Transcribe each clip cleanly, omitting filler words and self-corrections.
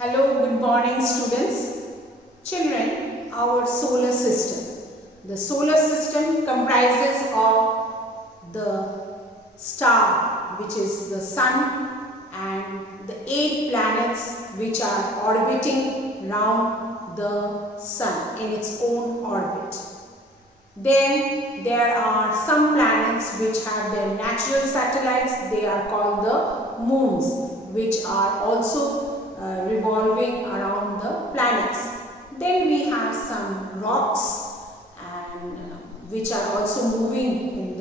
Hello, good morning students. Children, our solar system. The solar system comprises of the star, which is the sun, and the 8 planets which are orbiting round the sun in its own orbit. Then there are some planets which have their natural satellites. They are called the moons, which are also revolving around the planets. Then we have some rocks and which are also moving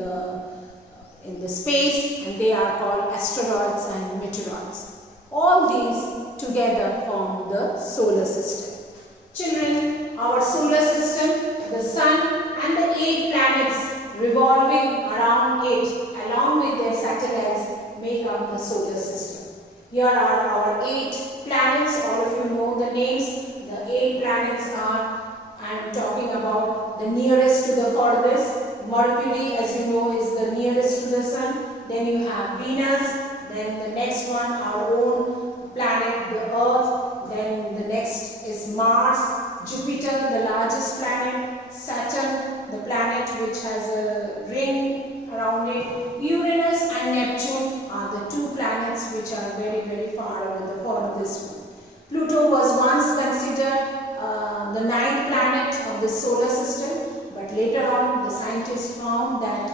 in the space, and they are called asteroids and meteoroids. All these together form the solar system. Children, our solar system, the sun and the 8 planets revolving around it along with their satellites make up the solar system. Here are our 8 planets. All of you know the names. The 8 planets are, I am talking about the nearest to the farthest. Mercury, as you know, is the nearest to the sun. Then you have Venus. Then the next one, our own planet, the Earth. Then the next is Mars. Jupiter, the largest planet. Saturn, the planet which has a ring around it. Uranus and Neptune are the 2 planets which are very, very far away, the farthest one. Pluto was once considered the 9th planet of the solar system, but later on the scientists found that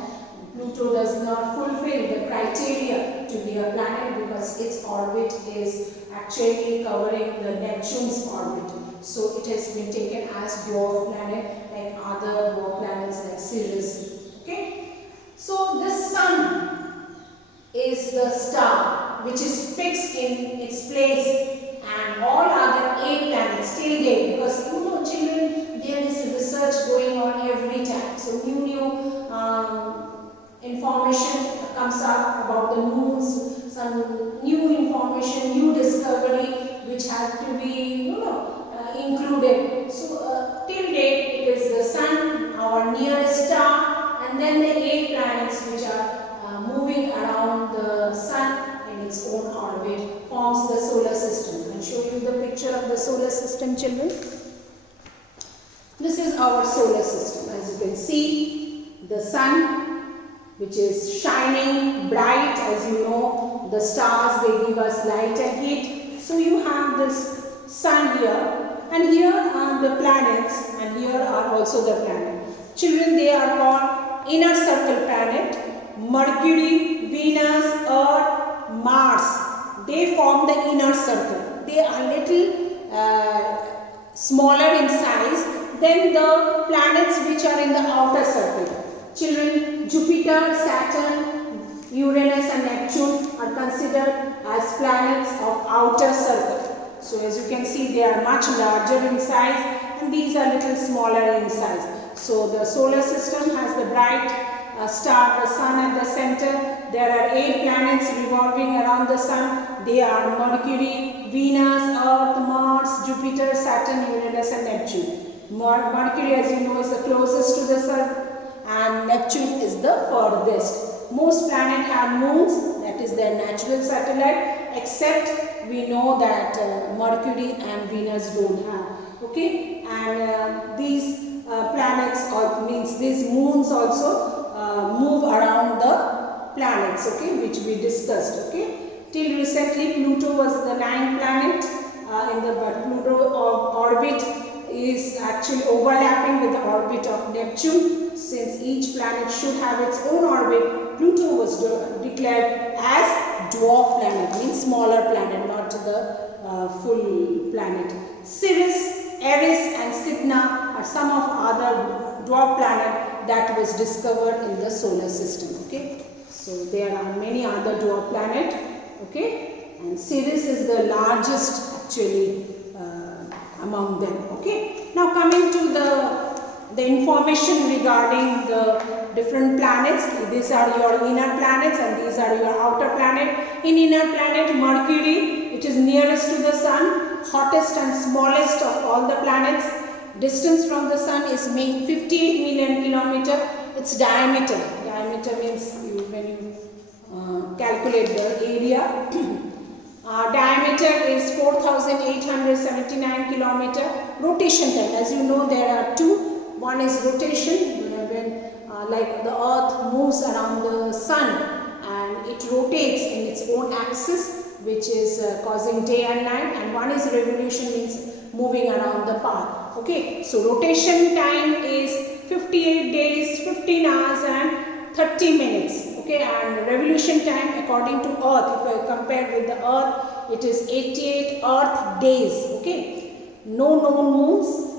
Pluto does not fulfill the criteria to be a planet because its orbit is actually covering the Neptune's orbit. So it has been taken as dwarf planet like other dwarf planets like Sirius. Okay? So the sun is the star which is fixed in its place, and all other 8 planets till date, because you know children, there is research going on every time. So new information comes up about the moons, some new information, new discovery which have to be included. So till date it is the sun, our nearest star, and then the 8 planets which are moving around the sun in its own orbit forms the solar system. I'll show you the picture of the solar system, children. This is our solar system. As you can see, the sun which is shining bright. As you know, the stars, they give us light and heat. So you have this sun here, and here are the planets, and here are also the planets. Children, they are called inner circle planet. Mercury, Venus, Earth, Mars, they form the inner circle. They are little smaller in size than the planets which are in the outer circle. Children, Jupiter, Saturn, Uranus and Neptune are considered as planets of outer circle. So as you can see, they are much larger in size, and these are little smaller in size. So the solar system has the bright star, the sun at the center. There are 8 planets revolving around the sun. They are Mercury, Venus, Earth, Mars, Jupiter, Saturn, Uranus and Neptune. Mercury, as you know, is the closest to the sun, and Neptune is the furthest. Most planets have moons, that is their natural satellite, except we know that Mercury and Venus don't have. Okay, and these planets, or means these moons also move around the planets, okay, which we discussed. Okay, till recently Pluto was the 9th planet but Pluto orbit is actually overlapping with the orbit of Neptune. Since each planet should have its own orbit, Pluto was declared as dwarf planet, means smaller planet, not the full planet. Sirius, Eris and Cygnus are some of other dwarf planets that was discovered in the solar system. Okay, so there are many other dwarf planets. Okay, and Sirius is the largest actually among them. Okay, now coming to the information regarding the different planets. These are your inner planets and these are your outer planet. In inner planet, Mercury, which is nearest to the sun, hottest and smallest of all the planets. Distance from the sun is 58 million kilometer. Its diameter means when you calculate the area. Diameter diameter is 4,879 kilometer. Rotation time, as you know, there are two. One is rotation, when like the earth moves around the sun and it rotates in its own axis, which is causing day and night, and one is revolution, means moving around the path. Okay, so rotation time is 58 days, 15 hours and 30 minutes. Okay, and revolution time according to earth, if I compare with the earth, it is 88 earth days. Okay, no known moons.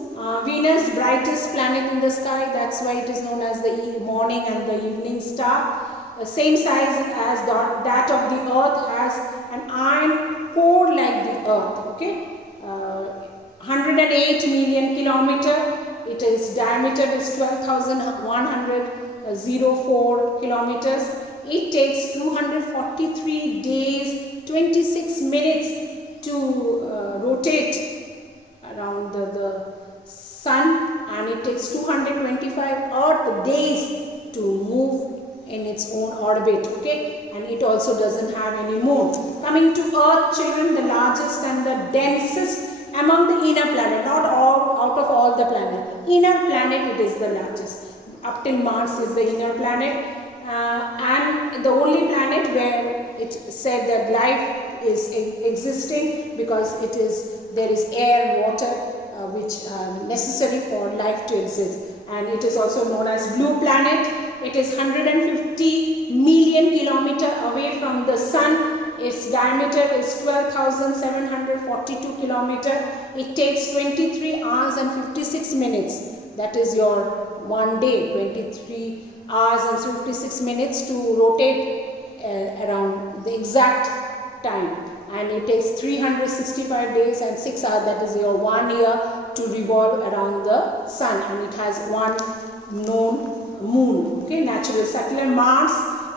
Venus, brightest planet in the sky, that's why it is known as the morning and the evening star. Same size as that of the earth, has an iron core like the earth. Okay, 108 million kilometer. It is diameter is 12,104 kilometers. It takes 243 days, 26 minutes to rotate around the sun, and it takes 225 earth days to move in its own orbit. Okay, and it also doesn't have any moon. Coming to earth, children, the largest and the densest among the inner planet, not all out of all the planet. Inner planet, it is the largest. Up till Mars is the inner planet, and the only planet where it said that life is existing, because there is air, water, which are necessary for life to exist, and it is also known as blue planet. It is 150 million kilometer away from the sun. Its diameter is 12,742 kilometer. It takes 23 hours and 56 minutes. That is your one day, 23 hours and 56 minutes to rotate around the exact time. And it takes 365 days and 6 hours, that is your 1 year, to revolve around the sun, and it has one known moon. Okay, natural satellite. Mars,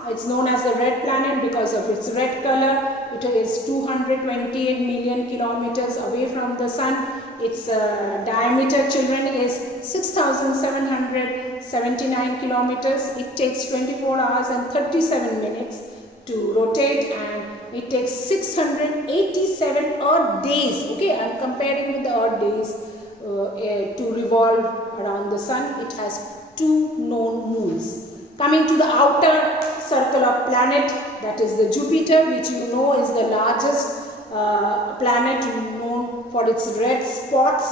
it's known as the red planet because of its red color. It is 228 million kilometers away from the sun. Its diameter, children, is 6,779 kilometers. It takes 24 hours and 37 minutes to rotate, and it takes 687 earth days. Okay, I am comparing with the earth days to revolve around the sun. It has two known moons. Coming to the outer circle of planet, that is the Jupiter, which you know is the largest planet, known for its red spots,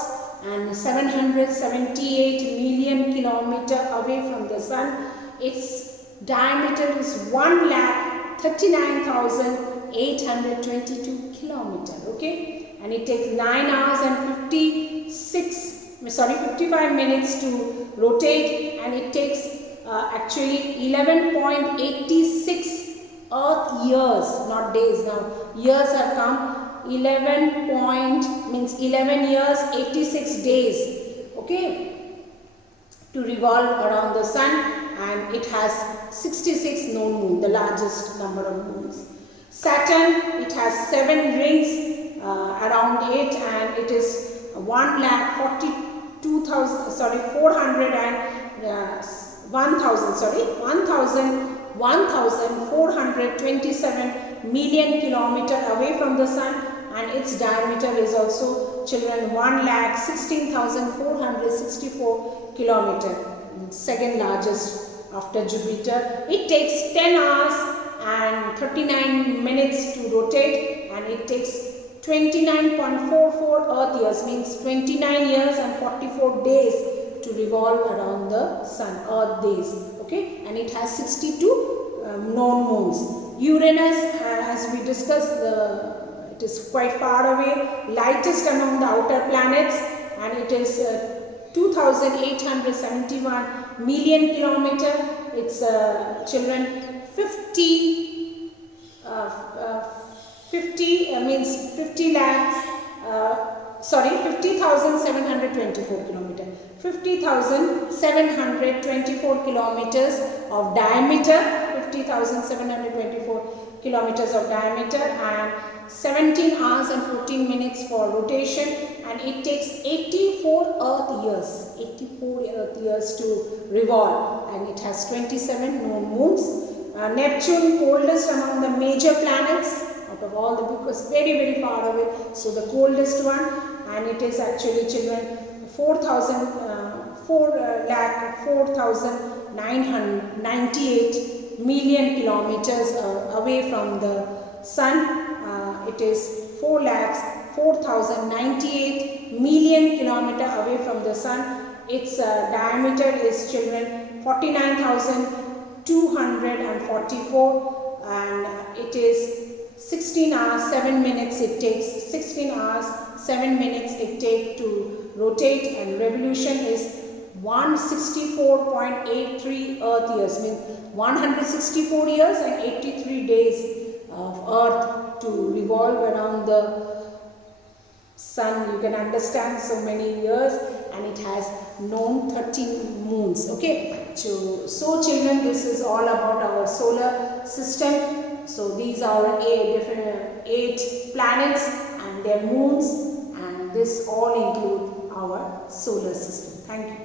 and 778 million kilometer away from the sun. Its diameter is 1,39,822 kilometer. Okay, and it takes 9 hours and 55 minutes to rotate, and it takes actually 11.86 earth years, not days. Now years have come. 11 years 86 days. Okay, to revolve around the sun, and it has 66 known moons, the largest number of moons. Saturn, it has 7 rings around it, and it is 1,427 million kilometer away from the sun, and its diameter is also, children, 1,16,464 kilometer, second largest after Jupiter. It takes 10 hours and 39 minutes to rotate, and it takes 29.44 earth years, means 29 years and 44 days to revolve around the sun, earth days. Okay, and it has 62 known moons. Uranus, as we discussed, it is quite far away, lightest among the outer planets, and it is 2,871 million kilometer. It's children 50,724 kilometer. 50,724 kilometers of diameter, 50,724 kilometers of diameter, and 17 hours and 14 minutes for rotation, and it takes 84 earth years to revolve, and it has 27 known moons. Neptune, coldest among the major planets out of all the, because very far away, so the coldest one, and it is actually children 4,998 million kilometers away from the sun. It is 4,098 million kilometer away from the sun. Its diameter is children 49,244, and it is 16 hours 7 minutes it takes. 16 hours 7 minutes it takes to rotate, and revolution is 164.83 Earth years, means 164 years and 83 days of Earth to revolve around the sun. You can understand, so many years, and it has known 13 moons. Okay, so children, this is all about our solar system. So these are 8 planets and their moons, and this all include our solar system. Thank you.